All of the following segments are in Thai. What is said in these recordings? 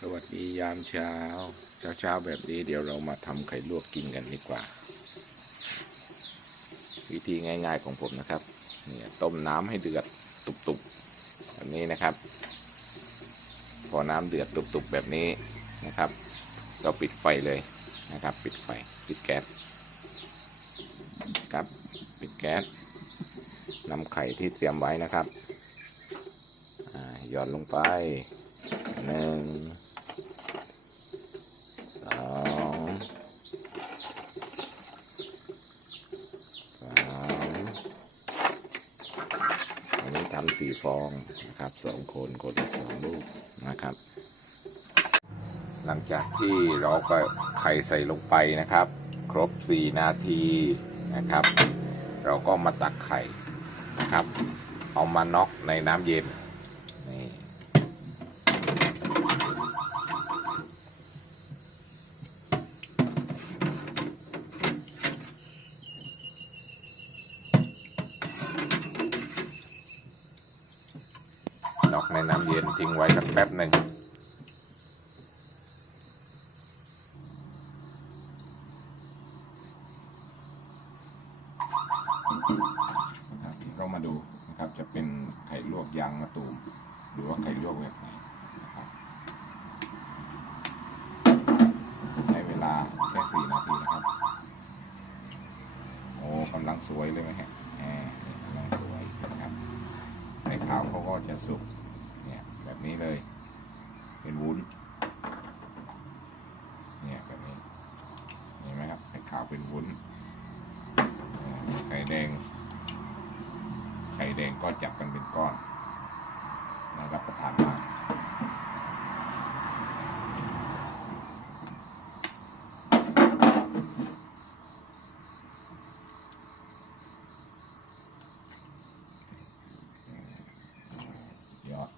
สวัสดียามเช้า เช้าเช้าแบบนี้เดี๋ยวเรามาทำไข่ลวกกินกันดีกว่า วิธีง่าย ๆของผมนะครับเนี่ยต้มน้ำให้เดือดตุบๆแบบนี้นะครับ พอน้ำเดือดตุบๆแบบนี้นะครับ เราปิดไฟเลยนะครับ ปิดไฟปิดแก๊สครับปิดแก๊สนำไข่ที่เตรียมไว้นะครับหย่อนลงไปหนึ่งสองสามอันนี้ ทำสี่ฟองนะครับสองคนคนละสองลูกนะครับ หลังจากที่เราก็ไข่ใส่ลงไปนะครับ ครบสี่นาทีนะครับ เราก็มาตักไข่นะครับ เอามาน็อกในน้ำเย็นนี่ กในน้ำเย็นทิ้งไว้สักแป๊บหนึ่งเรามาดูนะครับจะเป็นไข่ลวกยางมะตูมหรือว่าไข่ลวกแบบไหนนะครับใช้เวลาแค่สี่นาทีนะครับ โอ้กำลังสวยเลยไหมฮะกำลังสวยนะครับไข่ขาวเขาก็จะสุก นี้เลย เป็นวุ้นเนี่ยแบบนี้เห็นไหมครับไข่ขาวเป็นวุ้นไข่แดง ไข่แดงก็จับกันเป็นก้อนารับประทานมากยอด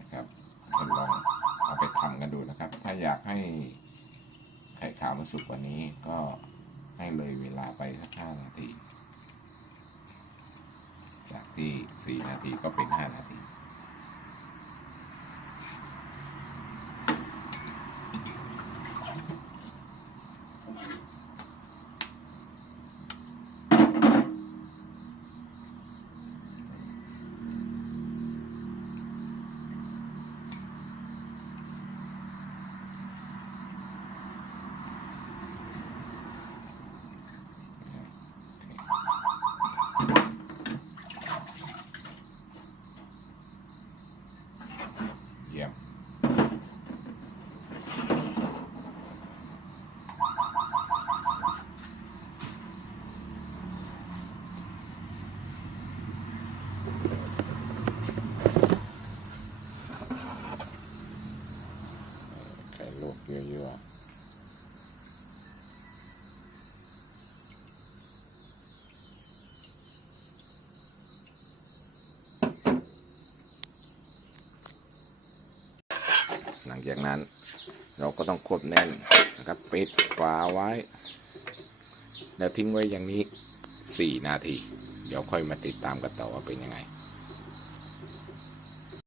นะครับทดลองเอาไปทำกันดูนะครับ ถ้า อยากให้ไข่ขาวมันสุกกว่านี้ก็ให้เลยเวลาไปสักห้านาที จากที่สี่นาทีก็เป็นห้านาที หลังจากนั้น เราก็ต้องกดแน่นนะครับปิดฝาไว้ แล้วทิ้งไว้อย่างนี้ 4 นาที เดี๋ยวค่อยมาติดตามกันต่อว่าเป็นยังไง